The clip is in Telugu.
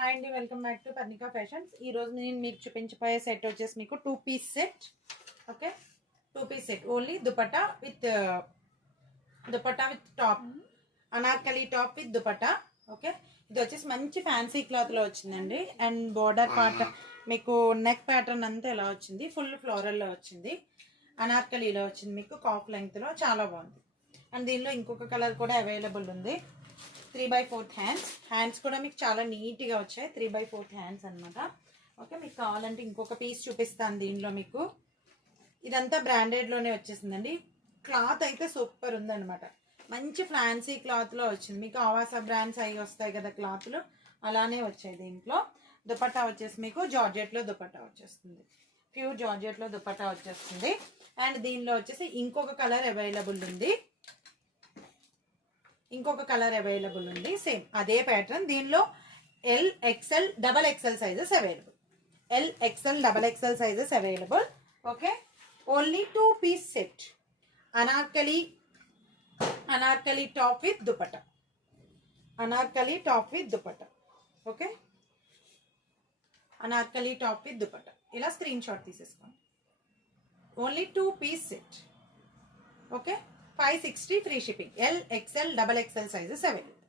హాయ్ అండి, welcome back to Parnika fashions. ఈ రోజు నేను మీకు చూపించబోయే సెట్ వచ్చేసి మీకు 2 piece set. Okay, 2 piece set only dupatta with top, anarkali top with dupatta. Okay, ఇది వచ్చేసి మంచి ఫ్యాన్సీ క్లాత్ లో వచ్చిందండి. అండ్ బోర్డర్ పార్ట్ మీకు నెక్ ప్యాటర్న్ అంతా ఎలా వచ్చింది, ఫుల్ ఫ్లోరల్ లో వచ్చింది, అనార్కలిలో వచ్చింది, మీకు కాఫ్ లెంగ్త్ లో చాలా బాగుంది. అండ్ దీనిలో ఇంకొక కలర్ కూడా అవైలబుల్ ఉంది. 3/4 హ్యాండ్స్ కూడా మీకు చాలా నీట్గా వచ్చాయి. 3/4 హ్యాండ్స్ అనమాట. ఓకే, మీకు కావాలంటే ఇంకొక పీస్ చూపిస్తాను. దీనిలో మీకు ఇదంతా బ్రాండెడ్లోనే వచ్చేసిందండి. క్లాత్ అయితే సూపర్ ఉందన్నమాట. మంచి ఫ్యాన్సీ క్లాత్లో వచ్చింది. మీకు ఆవాసా బ్రాండ్స్ అవి వస్తాయి కదా క్లాత్లు, అలానే వచ్చాయి. దీంట్లో దుపట్టా వచ్చేసి మీకు జార్జెట్లో దుపట్టా వచ్చేస్తుంది, ప్యూర్ జార్జెట్లో దుపట్టా వచ్చేస్తుంది. అండ్ దీనిలో వచ్చేసి ఇంకొక కలర్ అవైలబుల్ ఉంది. సేమ్ అదే ప్యాటర్న్. దీనిలో L XL double XL sizes available. Okay, only 2 piece set. Anarkali top with dupatta, okay, anarkali top with dupatta. ఇలా స్క్రీన్ షాట్ తీసేసుకోండి. Only 2 piece set. Okay, 560 free shipping. L XL double XL sizes available.